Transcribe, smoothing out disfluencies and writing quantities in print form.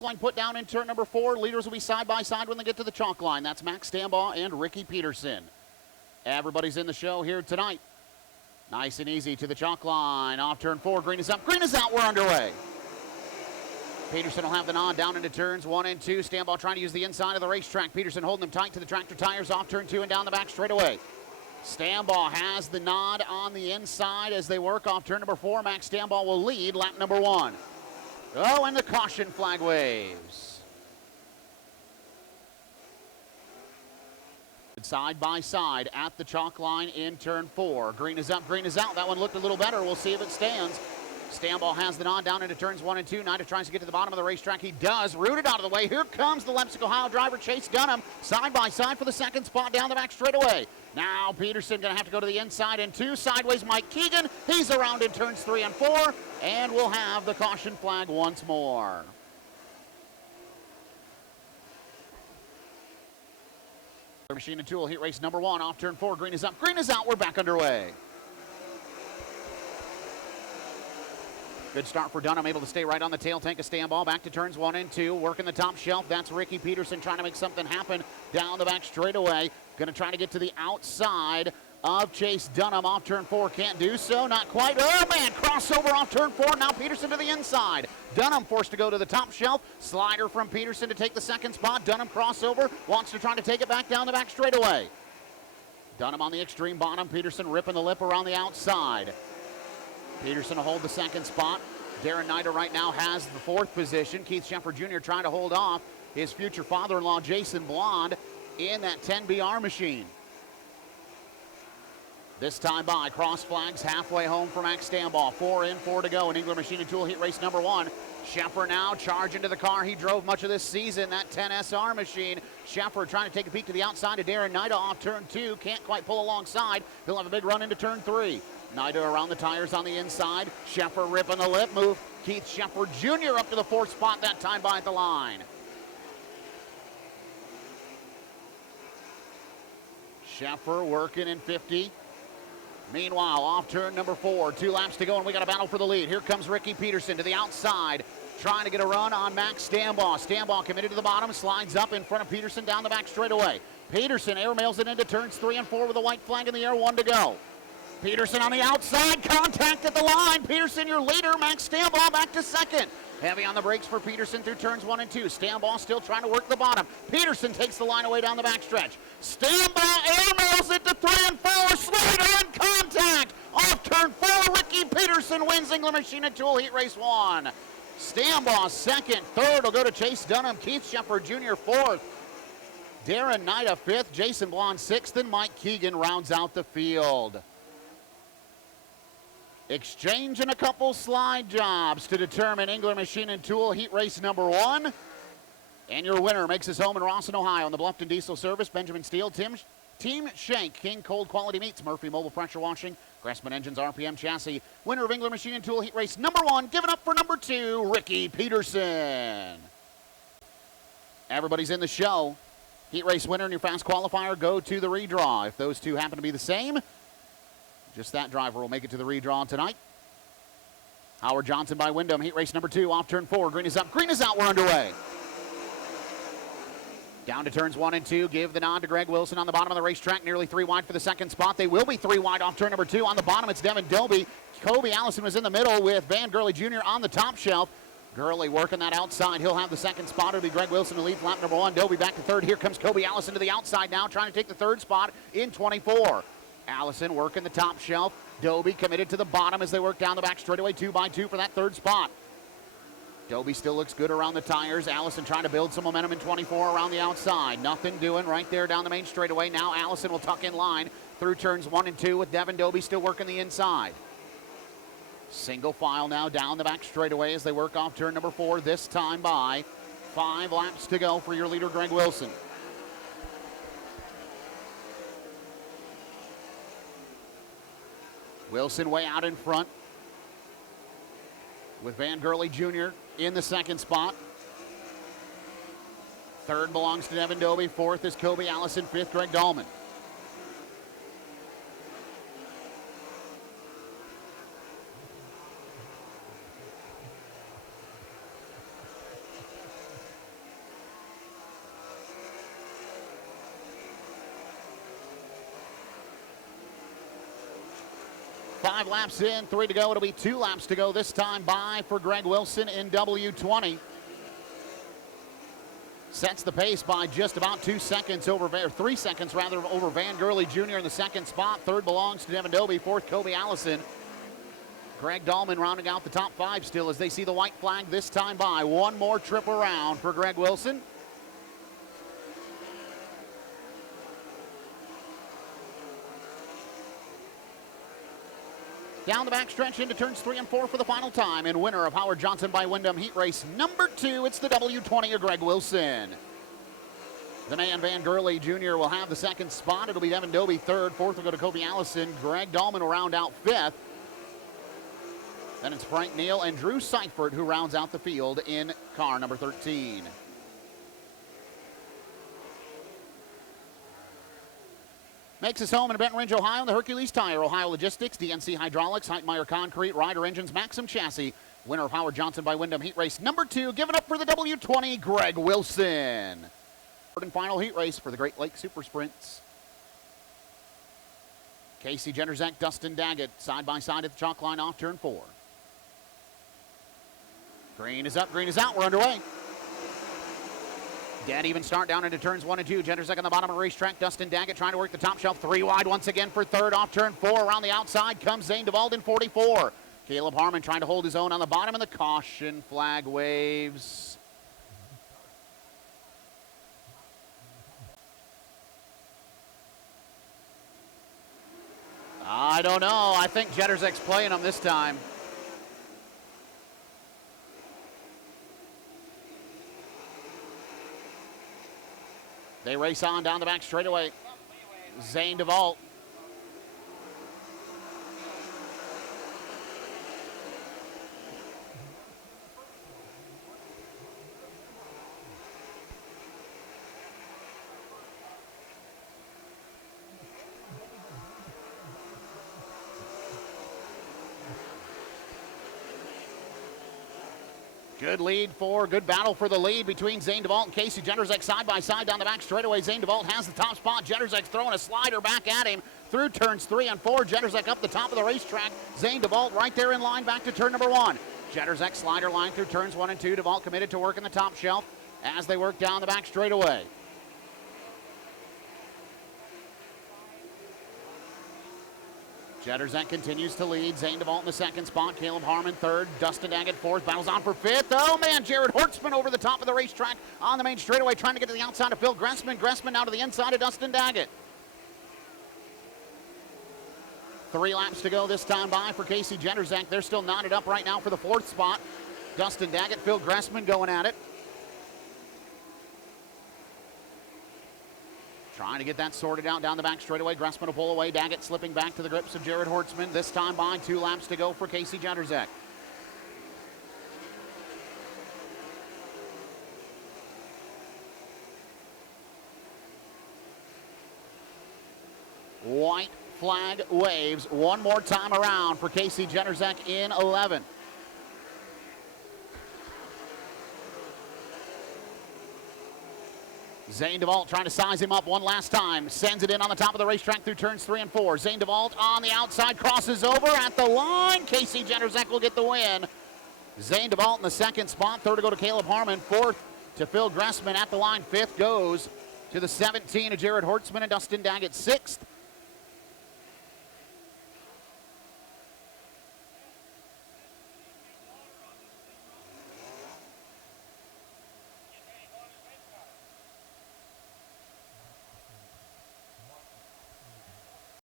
Line put down in turn number 4. Leaders will be side by side when they get to the chalk line. That's Max Stambaugh and Ricky Peterson. Everybody's in the show here tonight. Nice and easy to the chalk line. Off turn 4. Green is up. Green is out. We're underway. Peterson will have the nod down into turns 1 and 2. Stambaugh trying to use the inside of the racetrack. Peterson holding them tight to the tractor tires. Off turn 2 and down the back straightaway. Stambaugh has the nod on the inside as they work off turn number 4. Max Stambaugh will lead lap number 1. Oh, and the caution flag waves. Side by side at the chalk line in turn 4. Green is up, green is out. That one looked a little better. We'll see if it stands. Stambaugh has the nod down into turns 1 and 2. Nida tries to get to the bottom of the racetrack. He does. Rooted out of the way. Here comes the Leipzig, Ohio driver, Chase Dunham. Side by side for the second spot down the back straightaway. Now Peterson going to have to go to the inside in 2. Sideways Mike Keegan. He's around in turns 3 and 4. And we'll have the caution flag once more. Machine and Tool heat race number 1 off turn 4. Green is up, green is out. We're back underway. Good start for Dunham, able to stay right on the tail tank of Stambaugh. Back to turns 1 and 2, working the top shelf. That's Ricky Peterson trying to make something happen down the back straightaway. Going to try to get to the outside of Chase Dunham off turn 4. Can't do so, not quite. Oh man, crossover off turn 4. Now Peterson to the inside. Dunham forced to go to the top shelf. Slider from Peterson to take the second spot. Dunham crossover, wants to try to take it back down the back straightaway. Dunham on the extreme bottom. Peterson ripping the lip around the outside. Peterson will hold the second spot. Darren Nida right now has the 4th position. Keith Sheffer Jr. trying to hold off his future father-in-law, Jason Blonde, in that 10BR machine. This time by, cross flags halfway home for Max Stambaugh. 4 in, 4 to go in England Machine and Tool heat race number 1. Sheffer now charging to the car he drove much of this season, that 10SR machine. Sheffer trying to take a peek to the outside of Darren Nida off turn 2. Can't quite pull alongside. He'll have a big run into turn 3. Nida around the tires on the inside. Sheffer ripping the lip. Move Keith Sheffer Jr. up to the 4th spot that time by at the line. Sheffer working in 50. Meanwhile, off turn number 4, 2 laps to go, and we got a battle for the lead. Here comes Ricky Peterson to the outside, trying to get a run on Max Stambaugh. Stambaugh committed to the bottom, slides up in front of Peterson down the back straightaway. Peterson airmails it into turns 3 and 4 with a white flag in the air, 1 to go. Peterson on the outside, contact at the line. Peterson your leader, Max Stambaugh back to 2nd. Heavy on the brakes for Peterson through turns 1 and 2. Stambaugh still trying to work the bottom. Peterson takes the line away down the backstretch. Stambaugh airmails it to 3 and 4. Slider and contact. Off turn 4, Ricky Peterson wins England Machine and Tool heat race 1. Stambaugh 2nd. 3rd will go to Chase Dunham. Keith Sheffer Jr. 4th. Darren Nida 5th. Jason Blonde 6th. And Mike Keegan rounds out the field. Exchanging a couple slide jobs to determine England Machine and Tool heat race number 1. And your winner makes his home in Rawson, Ohio on the Bluffton Diesel Service. Benjamin Steele, Team Shank, King Cold Quality Meats, Murphy Mobile Pressure Washing, Craftsman Engines, RPM Chassis. Winner of England Machine and Tool heat race number 1. Give it up for number 2, Ricky Peterson. Everybody's in the show. Heat race winner and your fast qualifier go to the redraw. If those two happen to be the same, just that driver will make it to the redraw tonight. Howard Johnson by Wyndham, heat race number 2, off turn 4. Green is up, green is out, we're underway. Down to turns 1 and 2, give the nod to Greg Wilson on the bottom of the racetrack, nearly 3 wide for the second spot. They will be 3 wide off turn number 2. On the bottom, it's Devin Doby. Kobe Allison was in the middle with Van Gurley Jr. on the top shelf. Gurley working that outside. He'll have the second spot. It'll be Greg Wilson to lead lap number 1. Doby back to 3rd. Here comes Kobe Allison to the outside now, trying to take the 3rd spot in 24. Allison working the top shelf. Doby committed to the bottom as they work down the back straightaway 2 by 2 for that 3rd spot. Doby still looks good around the tires. Allison trying to build some momentum in 24 around the outside. Nothing doing right there down the main straightaway. Now Allison will tuck in line through turns 1 and 2 with Devin Doby still working the inside. Single file now down the back straightaway as they work off turn number 4, this time by 5 laps to go for your leader, Greg Wilson. Wilson way out in front with Van Gurley Jr. in the 2nd spot. 3rd belongs to Devin Doby. 4th is Kobe Allison. 5th, Greg Dahlman. 5 laps in, 3 to go. It'll be 2 laps to go this time by for Greg Wilson in W20. Sets the pace by just about 2 seconds over, or 3 seconds rather, over Van Gurley Jr. in the second spot. Third belongs to Devin Dobie. Fourth, Kobe Allison. Greg Dahlman rounding out the top 5 still as they see the white flag this time by. One more trip around for Greg Wilson. Down the backstretch into turns 3 and 4 for the final time. And winner of Howard Johnson by Wyndham Heat Race number 2, it's the W20 of Greg Wilson. The man Van Gurley Jr. will have the second spot. It'll be Devin Dobie third. Fourth will go to Kobe Allison. Greg Dahlman will round out fifth. Then it's Frank Neal and Drew Seifert who rounds out the field in car number 13. Makes his home in Benton Ridge, Ohio, in the Hercules Tire, Ohio Logistics, DNC Hydraulics, Heitmeyer Concrete, Ryder Engines, Maxim Chassis. Winner of Howard Johnson by Wyndham Heat Race number 2. Give it up for the W20, Greg Wilson. Third and final heat race for the Great Lakes Super Sprints. Casey Jenderzak, Dustin Daggett, side by side at the chalk line off turn 4. Green is up, green is out, we're underway. Dead even start down into turns 1 and 2. Jenderzak on the bottom of the racetrack. Dustin Daggett trying to work the top shelf. 3 wide once again for third. Off turn 4. Around the outside comes Zane DeVault in 44. Caleb Harmon trying to hold his own on the bottom, and the caution flag waves. I don't know. I think Jenderzak's playing him this time. They race on down the back straightaway. Zane DeVault. Good battle for the lead between Zane DeVault and Casey Jenderzak side by side down the back straightaway. Zane DeVault has the top spot. Jenderzak's throwing a slider back at him through turns 3 and 4. Jenderzak up the top of the racetrack. Zane DeVault right there in line back to turn number 1. Jenderzak slider line through turns 1 and 2. DeVault committed to working the top shelf as they work down the back straightaway. Jenderzak continues to lead. Zane DeVault in the second spot. Caleb Harmon third. Dustin Daggett fourth. Battles on for fifth. Oh, man, Jared Hortzman over the top of the racetrack on the main straightaway trying to get to the outside of Phil Gressman. Gressman now to the inside of Dustin Daggett. 3 laps to go this time by for Casey Jenderzak. They're still knotted up right now for the 4th spot. Dustin Daggett, Phil Gressman going at it. Trying to get that sorted out down the back straightaway. Gressman will pull away. Daggett slipping back to the grips of Jared Hortzman. This time by 2 laps to go for Casey Jenderzak. White flag waves one more time around for Casey Jenderzak in 11. Zane DeVault trying to size him up one last time. Sends it in on the top of the racetrack through turns 3 and 4. Zane DeVault on the outside, crosses over at the line. Casey Jenderzak will get the win. Zane DeVault in the second spot. Third to go to Caleb Harmon. Fourth to Phil Gressman at the line. Fifth goes to the 17 of Jared Hortzman and Dustin Daggett. Sixth